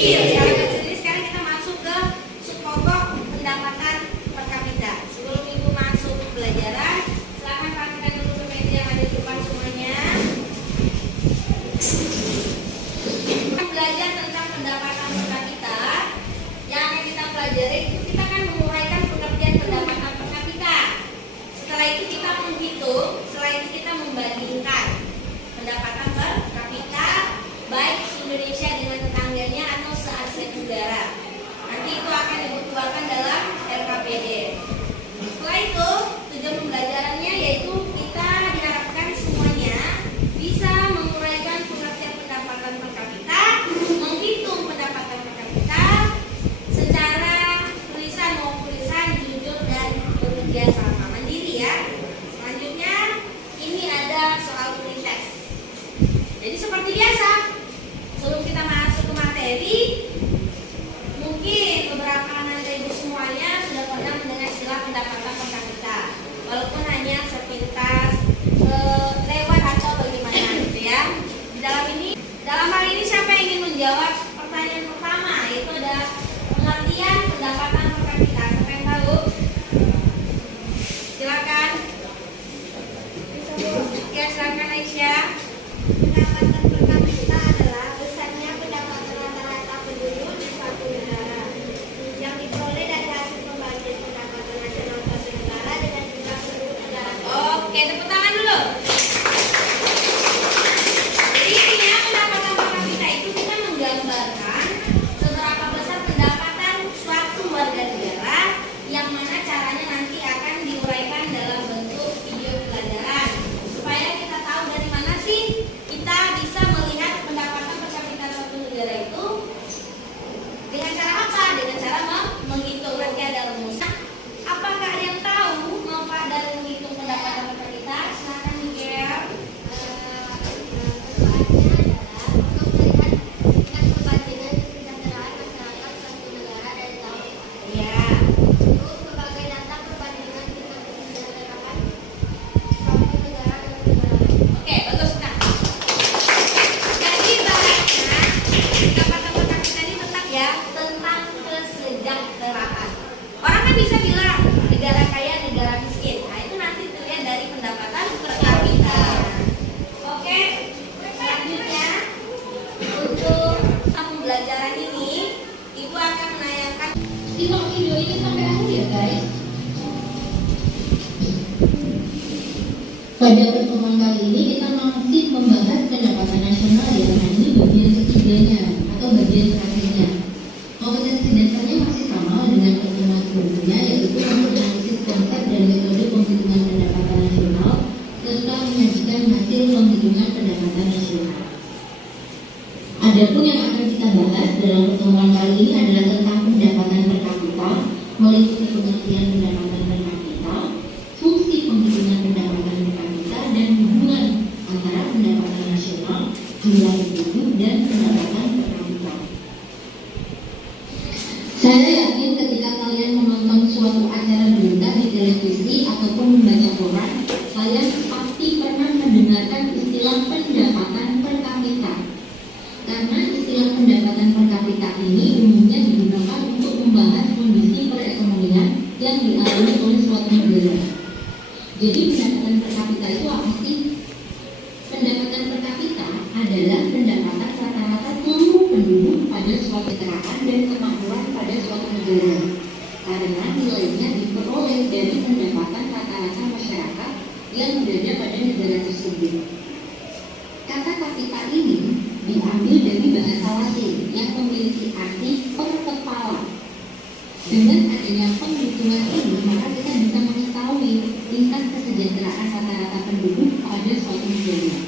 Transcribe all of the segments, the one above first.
kecil. Skala kecil ini sekarang kita masuk ke subpokok pendapatan per kapita. Sebelum Ibu masuk pelajaran, silakan perhatikan dulu ke media yang ada di depan semuanya. Kita belajar tentang pendapatan per kapita. Yang akan kita pelajari itu kita akan menguraikan pengertian pendapatan per kapita. Setelah itu kita menghitung, setelah itu kita membandingkan pendapatan per kapita baik Indonesia dengan tetangganya atau se-Asia Tenggara. Nanti itu akan dikeluarkan dalam LKPD. Setelah itu tujuan pembelajarannya yaitu kita diharapkan semuanya bisa menguraikan pengertian pendapatan per kapita, menghitung pendapatan per kapita secara tulisan maupun tulisan jujur dan bekerja sama mandiri ya. Selanjutnya ini ada soal pretest. Jadi seperti biasa, sebelum kita masuk ke materi, mungkin beberapa anak ibu semuanya sudah pernah mendengar istilah pendapatan per kapita, walaupun hanya sepintas lewat atau bagaimana gitu ya. Dalam hal ini siapa yang ingin menjawab pertanyaan pertama, yaitu ada pengertian pendapatan per kapita. Siapa yang tahu? Silakan. Ya, silakan Aisyah. Pendapatan per kapita adalah besarnya pendapatan rata-rata penduduk di suatu negara yang diperoleh dari hasil pembagian pendapatan nasional suatu negara dengan jumlah penduduk negara. Oke, tepuk tangan dulu. Jadi intinya pendapatan per kapita itu kita menggambarkan seberapa besar pendapatan suatu warga negara, yang mana caranya nanti akan diuraikan dalam bentuk video pelajaran supaya kita tahu dari mana sih kita bisa melihat pendapatan per kapita suatu negara itu dengan cara apa? Dengan cara menghitung. Nanti ada rumusnya. Apakah ada yang tahu manfaat dari menghitung pendapatan per kapita? Silakan Miguel. Manfaatnya adalah untuk melihat tingkat perbandingan kesejahteraan masyarakat suatu negara dari tahun ke tahun. Ya. Untuk berbagai data perbandingan tingkat kesejahteraan suatu negara dengan negara lain. Oke, bagus. Nah, jadi ibaratnya pendapatan per kapita ini tetap ya tentang kesejahteraan. Orang kan bisa bilang negara kaya, negara miskin. Nah, itu nanti terlihat dari pendapatan per kapita. Oke, selanjutnya untuk pembelajaran ini, Ibu akan menanyakan. Simak video ini sampai akhir ya guys. Pada pertemuan kali ini kita masih membahas pendapatan nasional ya. Nah ini bagian ketiganya atau bagian terakhirnya. Kompetensi dasarnya masih sama dengan pertemuan sebelumnya, yaitu menganalisis konsep dan metode penghitungan pendapatan nasional serta menyajikan hasil penghitungan pendapatan nasional. Adapun yang akan kita bahas dalam pertemuan kali ini adalah tentang pendapatan per kapita, meliputi pengertian pendapatan per kapita, fungsi penghitungan pendapatan per kapita, dan hubungan antara pendapatan nasional, jumlah penduduk, dan pendapatan per kapita. Saya yakin ketika kalian menonton suatu acara berita di televisi ataupun membaca koran, kalian pasti pernah mendengarkan istilah pendapatan per kapita. Karena istilah pendapatan per kapita ini umumnya digunakan untuk membahas kondisi perekonomian yang dialami oleh suatu negara. Jadi pendapatan per kapita itu apa sih? Pendapatan per kapita adalah pendapatan rata-rata seluruh penduduk pada suatu negara dan kemakmuran pada suatu negara. Karena nilainya diperoleh dari pendapatan rata-rata masyarakat yang berada pada negara tersebut. Kata kapita ini diambil dari bahasa Latin yang memiliki arti per kepala. Dengan adanya penghitungan ini, maka kita bisa mengetahui tingkat kesejahteraan rata-rata penduduk pada suatu negara.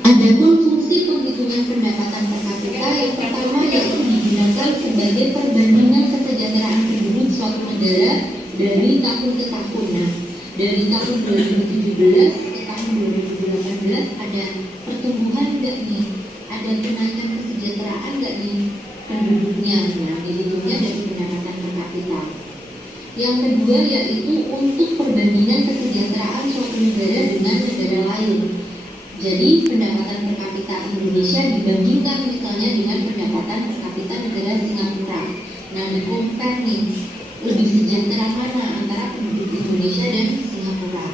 Adapun fungsi penghitungan pendapatan per kapita yang pertama yaitu digunakan sebagai perbandingan kesejahteraan penduduk suatu negara dari tahun ke tahun. Nah, dari tahun 2017 ke tahun 2018 ada pertumbuhan nggak nih? Ada kenaikan kesejahteraan nggak nih penduduknya? Nah, dihitungnya dari pendapatan per kapita. Yang kedua yaitu untuk perbandingan kesejahteraan suatu negara dengan negara lain. Jadi pendapatan per kapita kapita Indonesia dibandingkan misalnya dengan pendapatan per kapita negara Singapura. Nah, di-compare nih, lebih sejahtera mana antara penduduk Indonesia dan Singapura.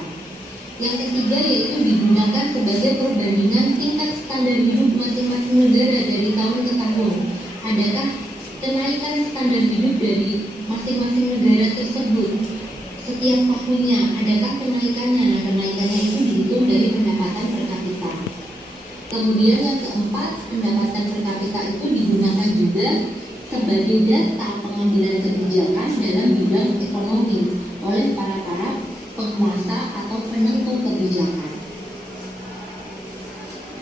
Yang ketiga yaitu digunakan sebagai perbandingan tingkat standar hidup masing-masing negara dari tahun ke tahun. Adakah kenaikan standar hidup dari masing-masing negara tersebut setiap tahunnya? Adakah kenaikannya? Nah, kenaikannya itu dihitung dari pendapatan per kapita. Kemudian yang keempat, pendapatan per kapita itu digunakan juga sebagai data pengambilan kebijakan dalam bidang ekonomi oleh para penguasa atau penentu kebijakan.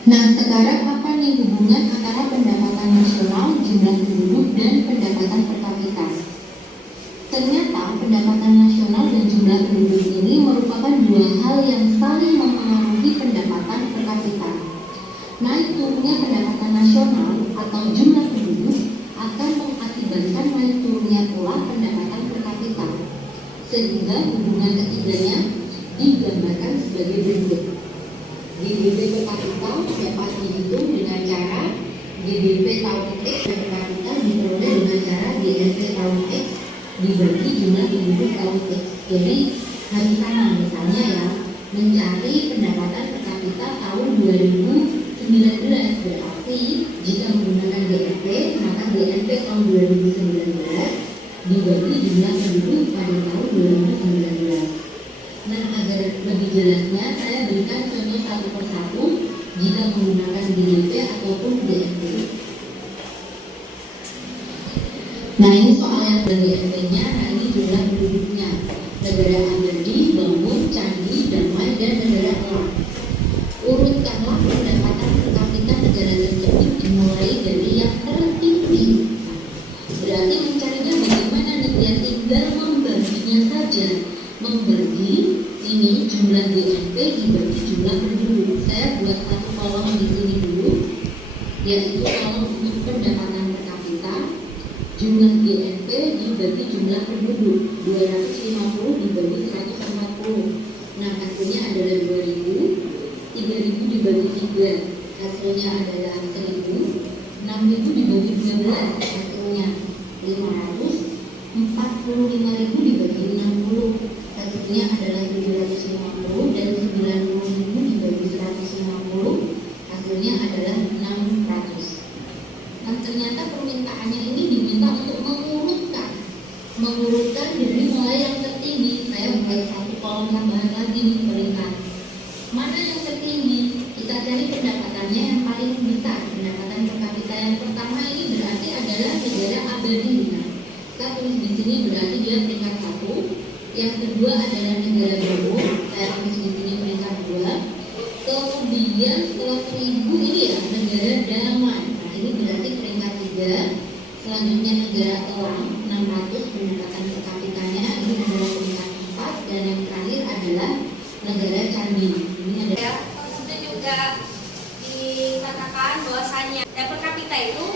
Nah, sekarang apa nih hubungan antara pendapatan nasional, jumlah penduduk, dan pendapatan per kapita? Ternyata pendapatan nasional dan jumlah penduduk ini merupakan dua hal yang saling mempengaruhi pendapatan per kapita. Naik turunnya pendapatan nasional atau jumlah penduduk akan mengakibatkan naik turunnya pula pendapatan per kapita. Sehingga hubungan ketiganya digambarkan sebagai berikut. GDP per kapita dapat dihitung dengan cara GDP tahun X per kapita diperoleh dengan cara GDP tahun X dibagi jumlah penduduk tahun X. Jadi harus sama, misalnya ya, mencari pendapatan per kapita tahun 2019, berarti jika menggunakan GNP maka GNP tahun 2019 dibagi jumlah penduduk pada tahun 2019. Nah, agar lebih jelasnya saya berikan contoh satu persatu jika menggunakan GDP ataupun GNP. Nah, ini soal yang GNP-nya. Nah, ini jumlah penduduknya. Negara abadi, bangun, candi, damai, dan negara elang. Urutkanlah pendapatan per kapita negara tersebut dimulai dari yang tertinggi. Berarti mencarinya bagaimana nih? Ya, tinggal membaginya saja. Membagi ini jumlah GNP dibagi jumlah penduduk. Saya buat satu kolom di sini dulu, yaitu kolom untuk pendapatan per kapita, jumlah GNP dibagi jumlah penduduk. 250 dibagi 140. Nah, hasilnya adalah 2000. 3000 dibagi 3, hasilnya adalah 1000. 6000 dibagi 12, hasilnya 500. 45.000 dibagi 60, hasilnya adalah 750, dan 90.000 dibagi 150, hasilnya adalah 600. Nah, ternyata permintaannya ini diminta untuk mengurutkan dari mulai yang tertinggi. Saya buat satu kolom tambahan lagi nih, peringkat mana yang tertinggi. Kita cari pendapatannya yang paling besar, pendapatan per kapita yang pertama ini berarti adalah negara abadi. Kita tulis di sini berarti dia peringkat 1. Yang kedua adalah negara baru, saya tulis di sini peringkat 2. Kemudian setelah 1000 ini ya negara damai. Nah, ini berarti peringkat 3. Selanjutnya negara elang 600 pendapatan per kapitanya, ini adalah peringkat 4. Dan yang terakhir adalah negara candi. Ini ada. Itu juga dikatakan bahwasanya per kapita itu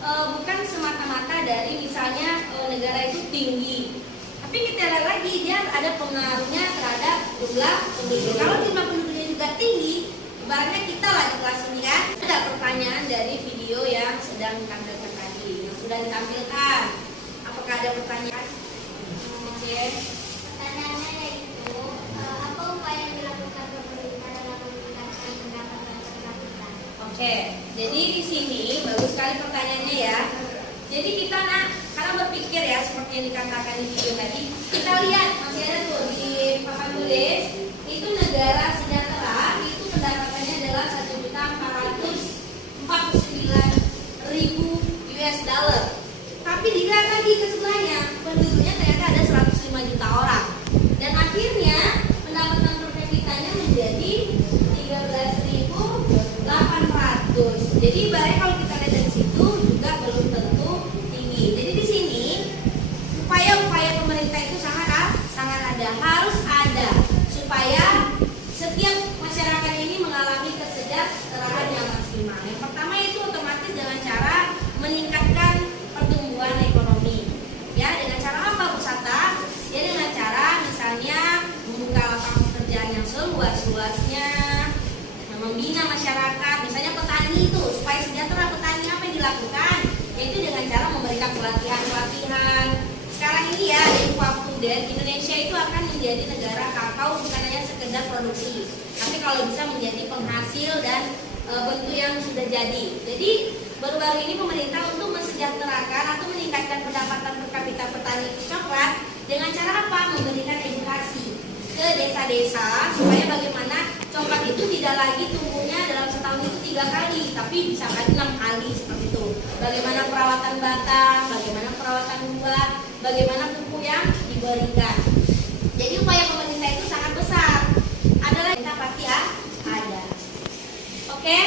bukan semata-mata dari misalnya negara itu tinggi, tapi kita lihat lagi dia ada pengaruhnya terhadap jumlah penduduk. Kalau jumlah penduduknya juga tinggi, ibaratnya kita lah di kelas ini kan. Ada pertanyaan dari video yang sedang ditampilkan tadi, yang sudah ditampilkan. Apakah ada pertanyaan? Oke. Pertanyaannya yaitu apa upaya yang dilakukan pemerintah dalam meningkatkan pendapatan per kapita? Oke, jadi di sini bagus sekali pertanyaannya ya. Jadi kita karena berpikir ya seperti yang dikatakan di video tadi, kita lihat masih ada tuh di papan tulis itu negara sejahtera itu pendapatannya adalah 1.449.000 US dollar. Tapi dilihat lagi ke sebelahnya, penduduknya ternyata ada 105 juta orang. Dan akhirnya pendapatan per kapitanya menjadi 13.800. Jadi ibaratnya kalau kita lihat dari situ juga belum tentu tinggi. Jadi di sini upaya-upaya pemerintah itu sangat ada, harus ada supaya setiap masyarakat ini mengalami kesejahteraan yang maksimal. Yang pertama itu otomatis dengan cara meningkatkan pertumbuhan ekonomi. Ya, dengan cara apa, Bu Sata? Ya dengan cara misalnya membuka lapangan pekerjaan yang seluas-luasnya, membina masyarakat, misalnya petani menjadi negara kakao bukan hanya sekedar produksi, tapi kalau bisa menjadi penghasil dan bentuk yang sudah jadi. Jadi baru-baru ini pemerintah untuk mensejahterakan atau meningkatkan pendapatan per kapita petani coklat dengan cara apa? Memberikan edukasi ke desa-desa supaya bagaimana coklat itu tidak lagi tumbuhnya dalam setahun itu 3 kali, tapi bisa kan 6 kali seperti itu. Bagaimana perawatan batang, bagaimana perawatan buah, bagaimana pupuk yang diberikan. Jadi upaya pemerintah itu sangat besar. Adalah kita pasti ya ada. Oke,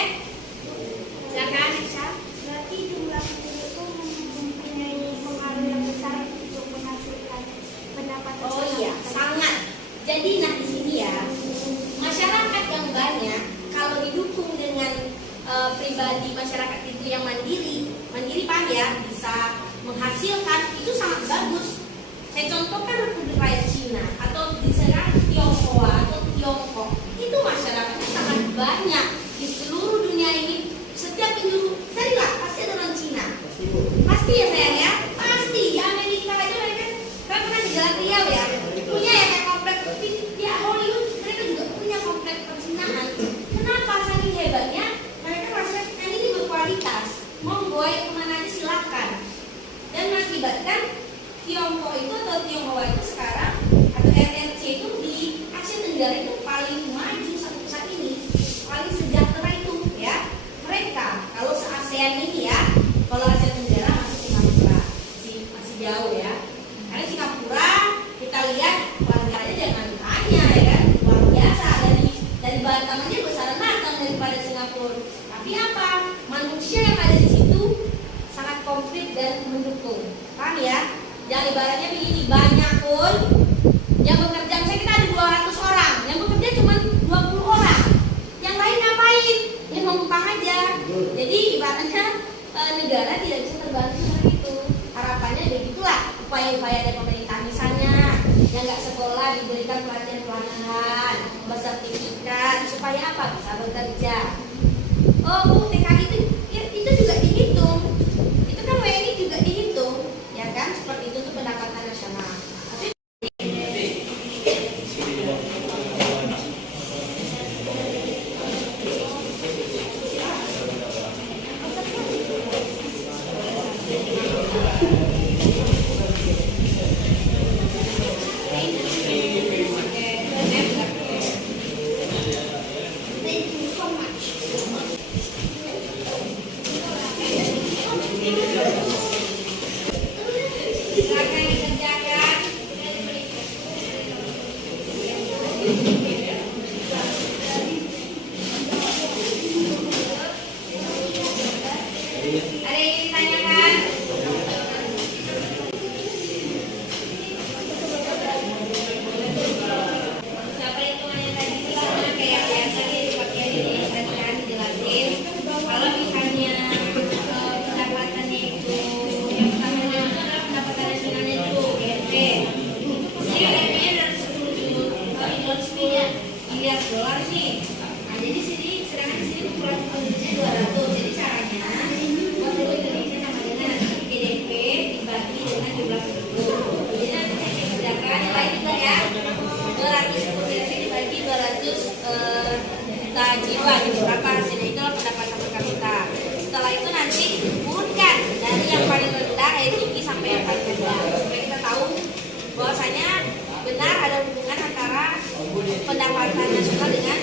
silakan Aisyah. Berarti jumlah penduduk itu mempunyai pengaruh yang besar untuk menghasilkan pendapatan. Oh iya, sangat. Jadi nah di sini ya, masyarakat yang banyak kalau didukung dengan pribadi masyarakat itu yang mandiri paham ya, bisa menghasilkan, itu sangat bagus. Saya contohkan Republik Rakyat Cina atau diserang Tionghoa atau Tiongkok, itu masyarakatnya sangat banyak di seluruh dunia ini. Setiap penjuru, carilah pasti ada orang Cina. Pasti ya sayang ya, pasti. Di Amerika aja mereka kan pernah di Jalan Riau ya, punya ya kayak komplek di Hollywood, mereka juga punya komplek percinahan. Kenapa? Saking hebatnya mereka merasa ini berkualitas. Monggo yang kemana aja silakan. Dan mengakibatkan Tiongkok itu atau Tionghoa itu sekarang atau RRC itu di Asia Tenggara itu paling maju saat ini, paling sejahtera itu ya. Mereka kalau se-ASEAN ini ya, kalau Asia Tenggara masih Singapura, masih jauh ya. Karena Singapura kita lihat warganya jangan tanya ya kan, luar biasa, dari Batam aja besaran matang daripada Singapura. Tapi apa? Manusia yang ada di situ sangat komplit dan mendukung. Paham ya? Yang ibaratnya begini, banyak pun yang bekerja, misalnya kita ada 200 orang, yang bekerja cuma 20 orang. Yang lain ngapain? Ya numpang aja. Jadi ibaratnya negara tidak bisa terbantu seperti itu. Harapannya begitulah upaya-upaya dari pemerintah, misalnya yang nggak sekolah diberikan pelatihan bersertifikat supaya apa? Bisa bekerja. Oh Bu, TKI itu ya, itu juga dihitung. Itu kan WNI juga dihitung, ya kan? Seperti itu untuk pendapatan nasional. Silakan dikerjakan. Ada yang ditanyakan? Siapa itu yang tadi misalnya kayak biasa seperti yang dijelaskan dijelasin. Kalau misalnya pendapatannya itu yang utamanya itu adalah pendapatan nasionalnya itu GDP. Jadi GDP-nya dari 10 miliar dolar nih. Nah, jadi sedangkan di sini populasi penduduknya 200. Jadi caranya penduduk Indonesia sama dengan GDP dibagi dengan jumlah penduduk. Jadi nanti saya kerjakan yang lain juga ya. 200 populasi dibagi 200 juta jiwa, gitu. Berapa hasilnya? Itu pendapatan per kapita. Setelah itu nanti urutkan dari yang paling rendah, tinggi sampai yang paling rendah supaya kita tahu bahwasanya benar ada hubungan antara pendapatan nasional dengan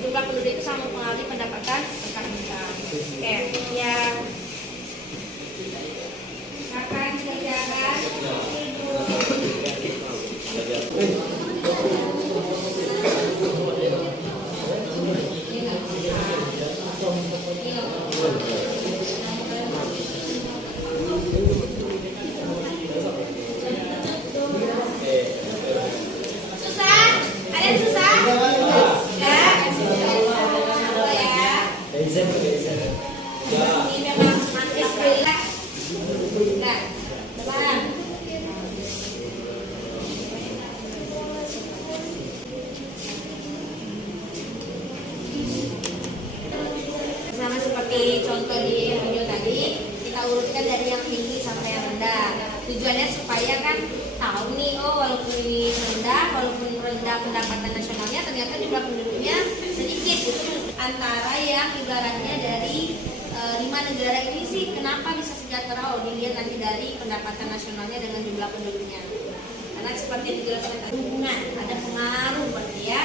jumlah penduduk itu sama mempengaruhi pendapatan per kapita. Oke, yang akan dikerjakan susah? Ada yang susah? Enggak? Ya. Ini memang mantis berat. Enggak? Paham? Sama seperti contoh di video tadi, kita urutkan dari yang tinggi sampai yang rendah. Tujuannya supaya kan tahu nih, oh walaupun ini rendah, walaupun pendapatan nasionalnya ternyata jumlah penduduknya sedikit. Antara yang ibaratnya dari 5 negara ini sih kenapa bisa sejahtera? Dilihat nanti dari pendapatan nasionalnya dengan jumlah penduduknya. Karena seperti yang dijelaskan tadi, hubungan ada pengaruh berarti ya.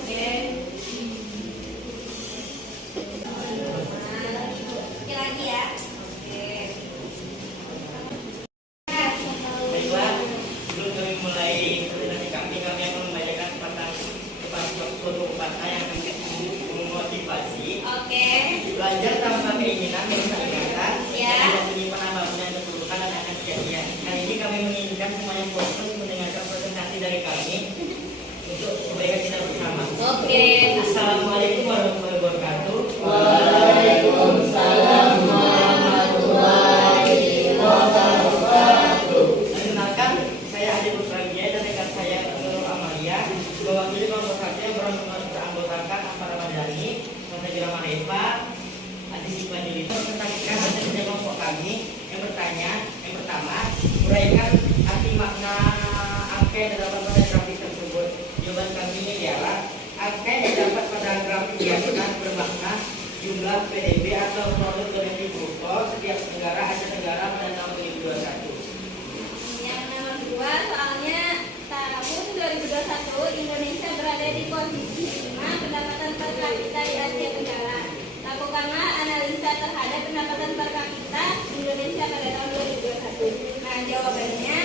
Oke. Oke lagi ya. Oke. Baiklah, sebelum kami mulai presentasi kami akan membacakan suatu pepatah yang memotivasi. Oke. Belajar tanpa keinginan merusak ingatan, Ya. tidak menyimpan apapun yang terburukan dan akan sia-sia. Kali ini kami menginginkan semuanya fokus mendengarkan presentasi dari kami untuk kebaikan kita bersama. Oke. Assalamualaikum warahmatullahi wabarakatuh. Perkenalkan, saya Adi Putrawijaya dan rekan saya Nurul Amalia, mewakili kelompok 1 yang beranggotakan Ampara Madani, Nona Marefa, Adi Hikmah Julito, menyampaikan hasil kerja kelompok kami. Yang pertama, uraikan arti makna angka dalam pada grafik tersebut. Jawaban kami ini ialah angka yang didapat pada grafik diagram bermakna jumlah PDB atau produk domestik bruto setiap negara Asia Tenggara pada tahun 2021. Yang nomor 2, soalnya tahun 2021 Indonesia berada di posisi 5 pendapatan per kapita di Asia Tenggara. Lakukanlah analisa terhadap pendapatan per kapita Indonesia pada tahun 2021. Nah, jawabannya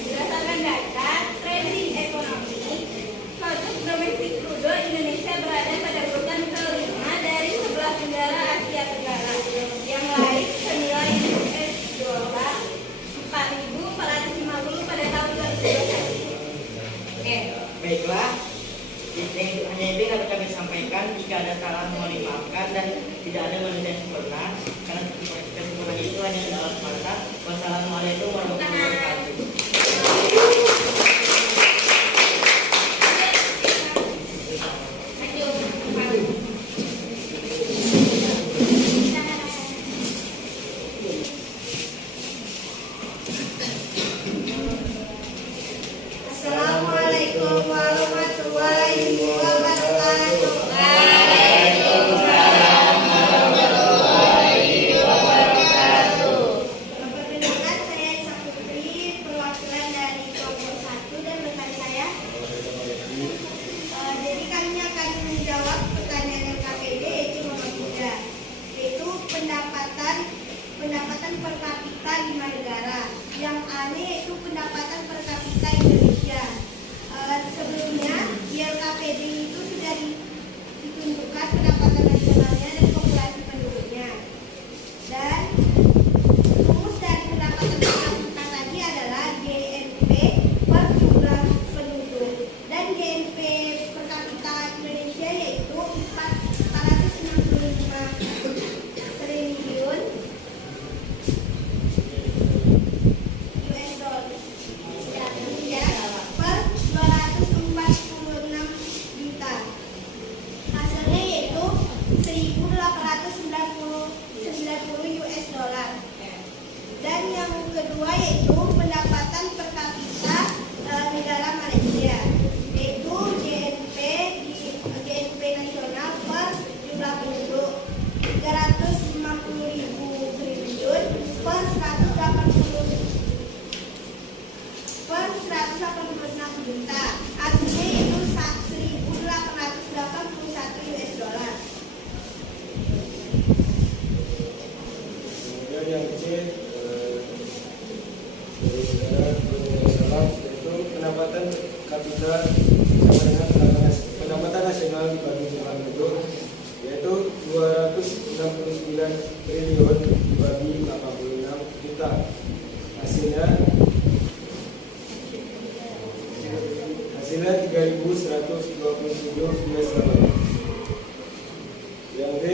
berdasarkan data trending ekonomi, produk domestik bruto Indonesia berada pada urutan kelima dari 11 negara Asia Tenggara. Yang lain senilai US$ 4.450 pada tahun 2021. Oke. Baiklah, hanya itu yang dapat kami sampaikan. Jika ada salah mohon dimaafkan dan tidak ada manusia yang sempurna, karena kesempurnaan itu hanya dari Allah semata. Wassalamualaikum warahmatullahi wabarakatuh. Assalamualaikum warahmatullahi wabarakatuh. Perkenalkan, saya Isa Putri, perwakilan dari kelompok 1 dan rekan saya. Jadi kami akan menjawab pertanyaan LKPD yaitu nomor 3, yaitu pendapatan per kapita 5 negara. Yang aneh yaitu pendapatan per kapita Indonesia. Sebelumnya di LKPD itu sudah ditunjukkan pendapatan nasionalnya dan populasi penduduknya. Dan rumus dari pendapatan per kapita tadi adalah GNP per jumlah penduduk. Dan GNP per kapita Indonesia yaitu 465 triliun US dollar ya, per 246 juta. Hasilnya yaitu 1.890 US dollar. Dan yang kedua yaitu pendapatan per kapita negara Malaysia, yaitu GNP nasional per jumlah penduduk 350.000 triliun per 186 juta. Hasilnya yaitu 1.881 US dollar. Kemudian yang kecil dari negara Salam yaitu pendapatan kapita sama dengan pendapatan nasional dibagi jumlah penduduk yaitu 269 triliun dibagi 86 juta. Hasilnya 3.127 US dollar. Yang B,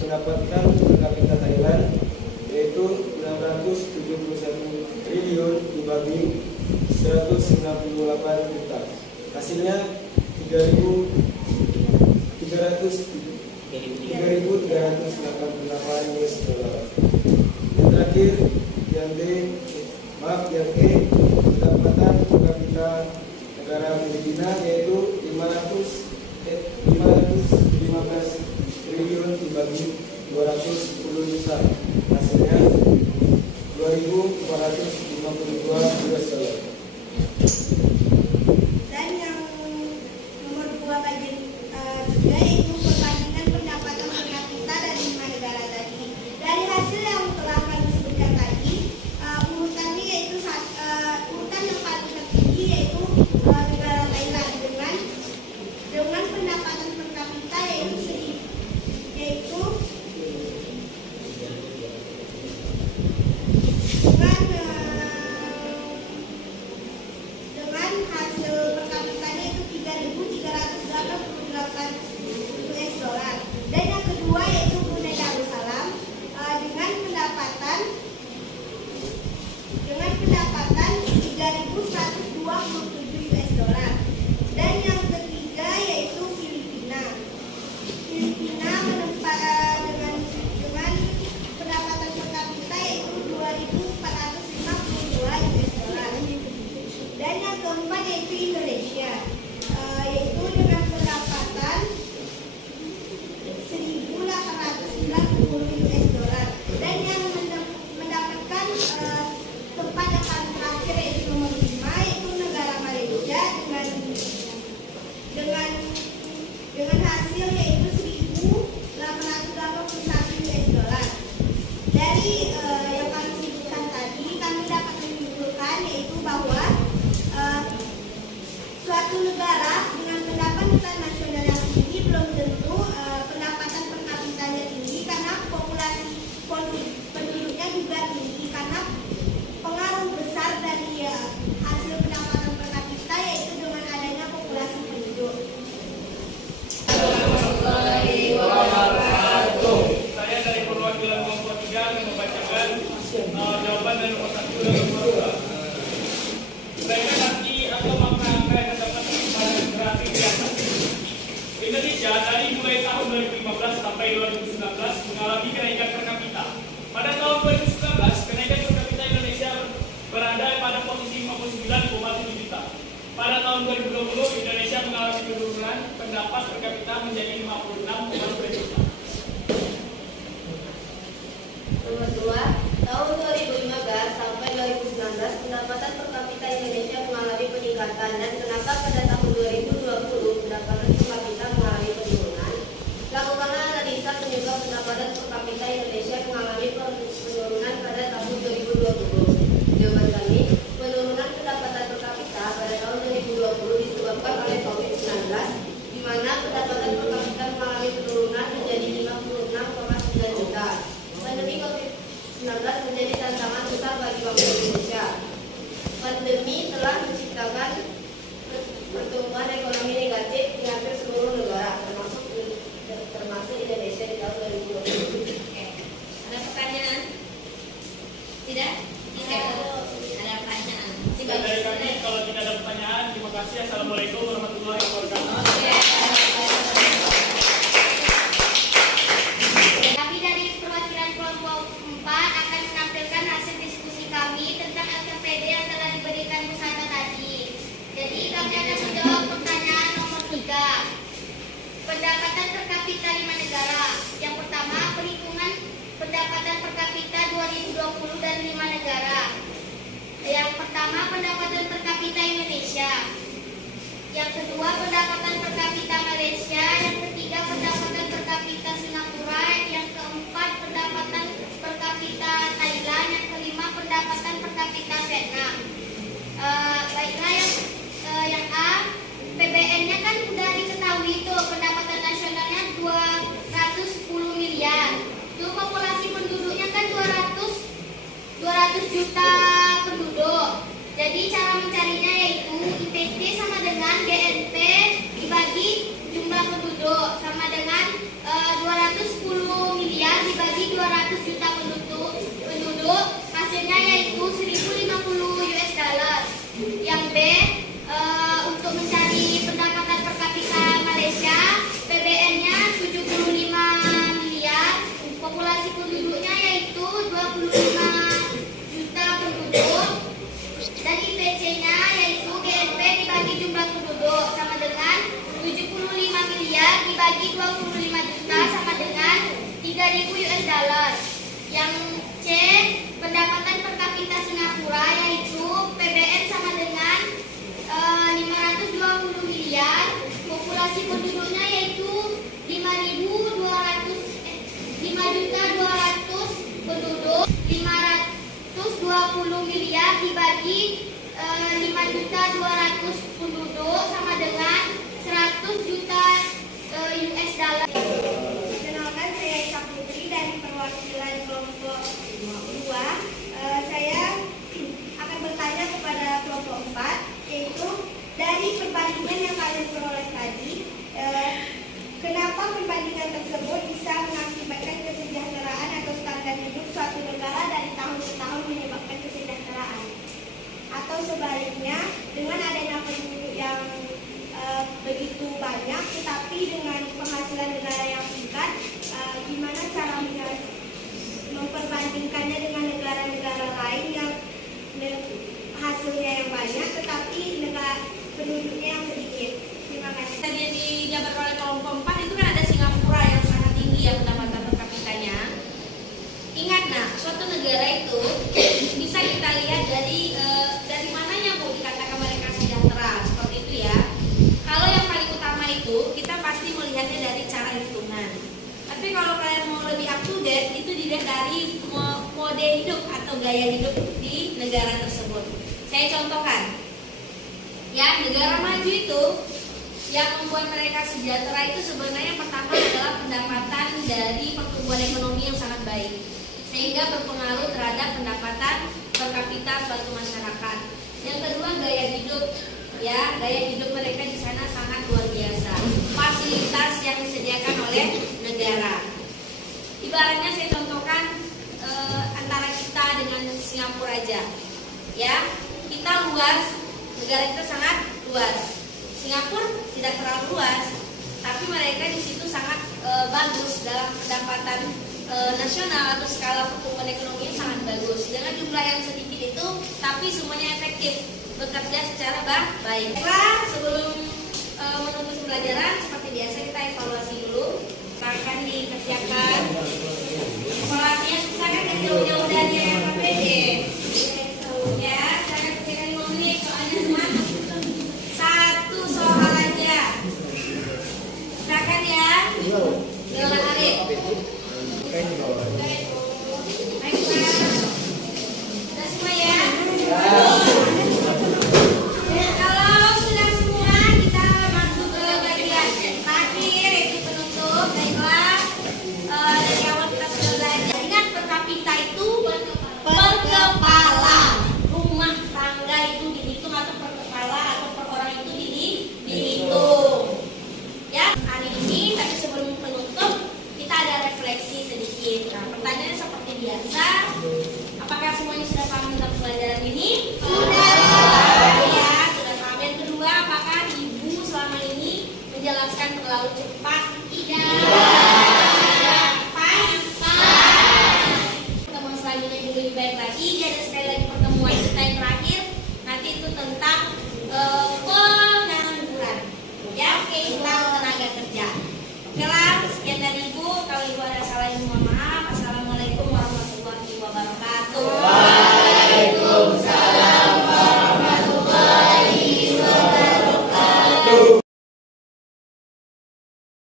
pendapatan per kapita Thailand yaitu 671 triliun dibagi 198 juta. Hasilnya 3.388 US dollar. Yang terakhir, yang E, pendapatan per kapita negara Filipina Filipina yaitu 515 triliun dibagi 210 besar. Hasilnya 2.452 US dollar. Dan yang nomor 2 bagian 3 yaitu perbandingan pendapatan per kapita dari 5 negara tadi. Dari hasil yang telah kami sebutkan tadi, urutannya yaitu urutan yang paling tertinggi yaitu negara Thailand dengan pendapatan per kapita yaitu dengan hasil per kapitanya itu 3.388 US dollar. Dan yang kedua yaitu Brunei Darussalam dengan pendapatan 3.127 US dollar. Dan yang ketiga yaitu Filipina dengan pendapatan per kapita yaitu 2.452 US dollar. Dan yang keempat yaitu Indonesia, yaitu dengan pendapatan 1.890 US dollar. Dan yang mendapatkan tempat yang paling terakhir yaitu nomor 5 yaitu negara Malaysia dengan hasil yaitu 1.881 US dollar. Dari yang kami sebutkan tadi, kami dapat menyimpulkan yaitu bahwa suatu negara dengan pendapatan nasional yang tinggi belum tentu pendapatan per kapitanya tinggi, karena populasi penduduknya juga tinggi, karena pengaruh besar dari hasil pendapatan per kapita yaitu dengan adanya populasi penduduk. Saya dari perwakilan kelompok 3 akan membacakan jawaban dari nomor 1 dan nomor 2. Mereka nanti atau makna angka yang terdapat pada grafik di atas. Indonesia dari mulai tahun 2015 sampai 2019 mengalami kenaikan per kapita. Pada tahun 2019, kenaikan per kapita Indonesia berada pada posisi 59,7 juta. Pada tahun 2020, Indonesia mengalami penurunan pendapat per kapita menjadi 56,2 juta. Nomor 2, tahun 2015 sampai 2019 pendapatan per kapita Indonesia mengalami peningkatan, dan kenapa pada tahun 2020 pendapatan per kapita mengalami penurunan? Lakukanlah analisa penyebab pendapatan per kapita Indonesia mengalami penurunan pada tahun 2020. Jawaban kami, penurunan pendapatan per kapita pada tahun 2020 disebabkan oleh COVID-19, di mana pendapatan per kapita mengalami penurunan menjadi 56,9 juta. Pandemi COVID-19 menjadi tantangan besar bagi bangsa Indonesia. Pandemi telah menciptakan pertumbuhan ekonomi negatif di hampir seluruh negara, termasuk Indonesia di tahun 2020. Oke. Ada pertanyaan? Tidak? Tidak. Ada pertanyaan? Dan dari kami, kalau tidak ada pertanyaan, terima kasih. Assalamualaikum warahmatullahi wabarakatuh. Oke. Kami dari perwakilan kelompok 4 akan menampilkan hasil diskusi kami tentang LKPD yang telah diberikan Pusaka tadi. Jadi kami akan menjawab pertanyaan nomor 3. Pendapatan per kapita 5 negara. Yang pertama, perhitungan pendapatan per kapita 2020 dan 5 negara. Yang pertama, pendapatan per kapita Indonesia. Yang kedua, pendapatan per kapita Malaysia. Yang ketiga, pendapatan per kapita Singapura. Yang keempat, pendapatan per kapita Thailand. Yang kelima, pendapatan per kapita Vietnam. Baiklah, yang A, PBN-nya kan sudah diketahui itu, pendapatan nasionalnya 210 miliar. Itu populasi penduduknya kan 200 juta penduduk. Jadi cara mencarinya yaitu IPT sama dengan GNP 20 miliar dibagi 5.200 penduduk sama dengan 100 juta US dollar. Perkenalkan, saya Eka Putri dari perwakilan kelompok 2. Saya akan bertanya kepada kelompok 4, yaitu dari perbandingan yang kalian peroleh tadi, kenapa perbandingan tersebut bisa mengakibatkan kesejahteraan atau standar hidup suatu negara dari tahun ke tahun menyebabkan kesejahteraan? Atau sebaliknya, dengan adanya penduduk yang begitu banyak tetapi dengan penghasilan negara yang singkat, gimana caranya memperbandingkannya dengan negara-negara lain yang hasilnya yang banyak tetapi negara penduduknya yang sedikit? Terima kasih. Tadi yang dijabarkan oleh kelompok 4 itu kan ada Singapura yang sangat tinggi ya pendapatan per kapitanya. Ingat, nah, suatu negara itu bisa kita lihat dari mananya Bu dikatakan mereka sejahtera, seperti itu ya. Kalau yang paling utama itu kita pasti melihatnya dari cara hitungan. Tapi kalau kalian mau lebih up to date, itu dilihat dari mode hidup atau gaya hidup di negara tersebut. Saya contohkan, ya, negara maju itu yang membuat mereka sejahtera itu sebenarnya pertama adalah pendapatan dari pertumbuhan ekonomi yang sangat baik, sehingga berpengaruh terhadap pendapatan per kapita suatu masyarakat. Yang kedua, gaya hidup, ya, gaya hidup mereka di sana sangat luar biasa. Fasilitas yang disediakan oleh negara. Ibaratnya saya contohkan antara kita dengan Singapura aja, ya, kita luas, negara kita sangat luas. Singapura tidak terlalu luas, tapi mereka di situ sangat bagus dalam pendapatan nasional atau skala pertumbuhan ekonomi yang sangat bagus. Dengan jumlah yang sedikit itu, tapi semuanya efektif, bekerja secara baik.